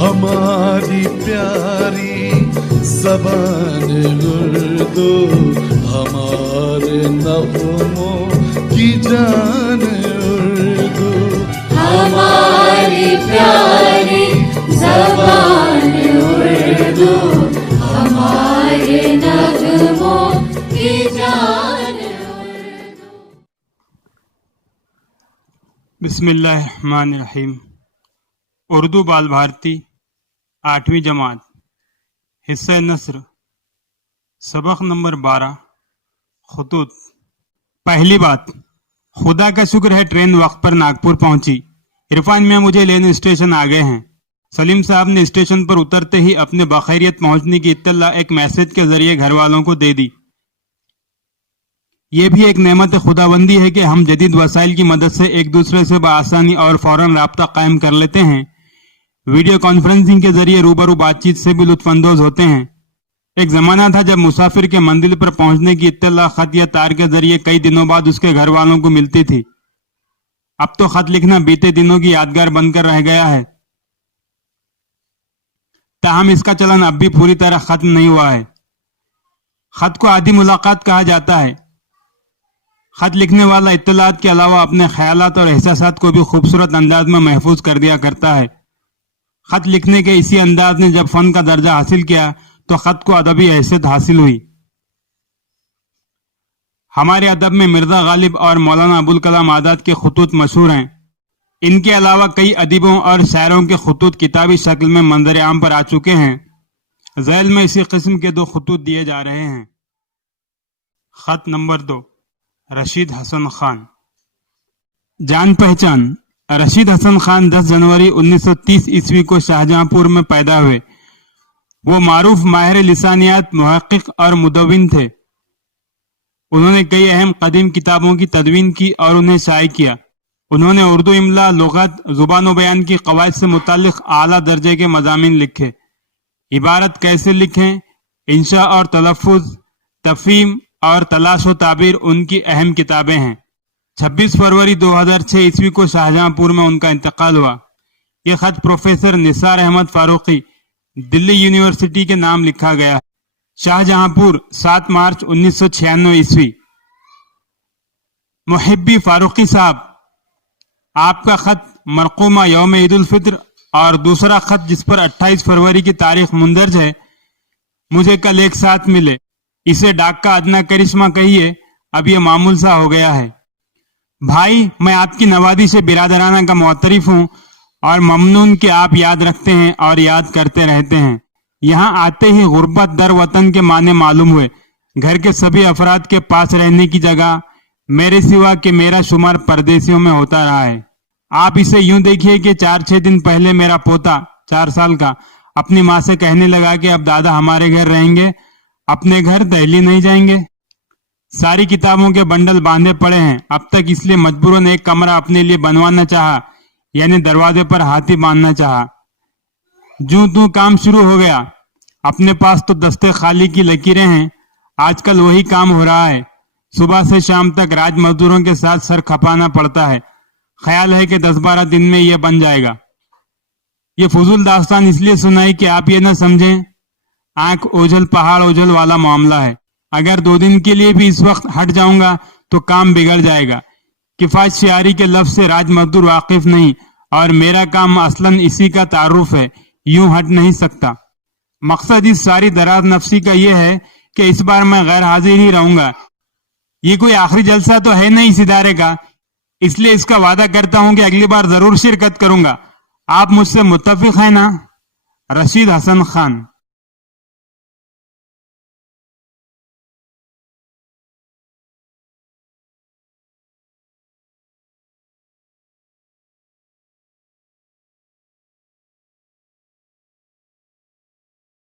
ہماری پیاری زبان اردو، ہمارے نغموں کی جان اردو، ہماری پیاری زبان اردو، ہمارے نغموں کی جان اردو۔ بسم اللہ الرحمن الرحیم۔ اردو بال بھارتی 8ویں جماعت، حصہ نثر، سبق نمبر 12، خطوط۔ پہلی بات، خدا کا شکر ہے ٹرین وقت پر ناگپور پہنچی۔ عرفان میاں مجھے لینے اسٹیشن آ گئے ہیں۔ سلیم صاحب نے اسٹیشن پر اترتے ہی اپنے بخیریت پہنچنے کی اطلاع ایک میسج کے ذریعے گھر والوں کو دے دی۔ یہ بھی ایک نعمت خداوندی ہے کہ ہم جدید وسائل کی مدد سے ایک دوسرے سے بآسانی اور فوراً رابطہ قائم کر لیتے ہیں۔ ویڈیو کانفرنسنگ کے ذریعے روبرو بات چیت سے بھی لطف اندوز ہوتے ہیں۔ ایک زمانہ تھا جب مسافر کے منزل پر پہنچنے کی اطلاع خط یا تار کے ذریعے کئی دنوں بعد اس کے گھر والوں کو ملتی تھی۔ اب تو خط لکھنا بیتے دنوں کی یادگار بن کر رہ گیا ہے۔ تاہم اس کا چلن اب بھی پوری طرح ختم نہیں ہوا ہے۔ خط کو آدھی ملاقات کہا جاتا ہے۔ خط لکھنے والا اطلاعات کے علاوہ اپنے خیالات اور احساسات کو بھی خوبصورت انداز میں محفوظ کر دیا کرتا ہے۔ خط لکھنے کے اسی انداز نے جب فن کا درجہ حاصل کیا تو خط کو ادبی حیثیت حاصل ہوئی۔ ہمارے ادب میں مرزا غالب اور مولانا ابوالکلام آزاد کے خطوط مشہور ہیں۔ ان کے علاوہ کئی ادیبوں اور شاعروں کے خطوط کتابی شکل میں منظر عام پر آ چکے ہیں۔ ذیل میں اسی قسم کے 2 خطوط دیے جا رہے ہیں۔ خط نمبر 2، رشید حسن خان۔ جان پہچان: رشید حسن خان 10 جنوری 1930 عیسوی کو شاہجہاں پور میں پیدا ہوئے۔ وہ معروف ماہر لسانیات، محقق اور مدون تھے۔ انہوں نے کئی اہم قدیم کتابوں کی تدوین کی اور انہیں شائع کیا۔ انہوں نے اردو املا، لغت، زبان و بیان کی قواعد سے متعلق اعلیٰ درجے کے مضامین لکھے۔ عبارت کیسے لکھیں، انشاء اور تلفظ، تفہیم اور تلاش و تعبیر ان کی اہم کتابیں ہیں۔ 26 فروری 2006 عیسوی کو شاہجہاں پور میں ان کا انتقال ہوا۔ یہ خط پروفیسر نثار احمد فاروقی، دلی یونیورسٹی کے نام لکھا گیا۔ شاہجہاں پور، 7 مارچ 1996 عیسوی۔ محبی فاروقی صاحب، آپ کا خط مرقومہ یوم عید الفطر اور دوسرا خط جس پر 28 فروری کی تاریخ مندرج ہے مجھے کل ایک ساتھ ملے۔ اسے ڈاک کا ادنا کرشمہ کہیے، اب یہ معمول سا ہو گیا ہے۔ بھائی، میں آپ کی نوازش برادرانہ کا معترف ہوں اور ممنون کہ آپ یاد رکھتے ہیں اور یاد کرتے رہتے ہیں۔ یہاں آتے ہی غربت در وطن کے معنی معلوم ہوئے۔ گھر کے سبھی افراد کے پاس رہنے کی جگہ میرے سوا کہ میرا شمار پردیسیوں میں ہوتا رہا ہے۔ آپ اسے یوں دیکھیے کہ 4-6 دن پہلے میرا پوتا 4 سال کا اپنی ماں سے کہنے لگا کہ اب دادا ہمارے گھر رہیں گے، اپنے گھر دہلی نہیں جائیں گے۔ ساری کتابوں کے بنڈل باندھے پڑے ہیں۔ اب تک اس لیے مجبوراً ایک کمرہ اپنے لیے بنوانا چاہا، یعنی دروازے پر ہاتھی باندھنا چاہا۔ جوں توں کام شروع ہو گیا۔ اپنے پاس تو دستے خالی کی لکیریں ہیں۔ آج کل وہی کام ہو رہا ہے۔ صبح سے شام تک راج مزدوروں کے ساتھ سر کھپانا پڑتا ہے۔ خیال ہے کہ 10-12 دن میں یہ بن جائے گا۔ یہ فضول داستان اس لیے سنائی کہ آپ یہ نہ سمجھیں آنکھ اوجھل پہاڑ اوجھل والا معاملہ ہے۔ اگر 2 دن کے لیے بھی اس وقت ہٹ جاؤں گا تو کام بگڑ جائے گا۔ کفایت شعاری کے لفظ سے راج مزدور واقف نہیں اور میرا کام اصلاً اسی کا تعارف ہے، یوں ہٹ نہیں سکتا۔ مقصد اس ساری دراز نفسی کا یہ ہے کہ اس بار میں غیر حاضر ہی رہوں گا۔ یہ کوئی آخری جلسہ تو ہے نہیں اس ادارے کا، اس لیے اس کا وعدہ کرتا ہوں کہ اگلی بار ضرور شرکت کروں گا۔ آپ مجھ سے متفق ہیں نا؟ رشید حسن خان۔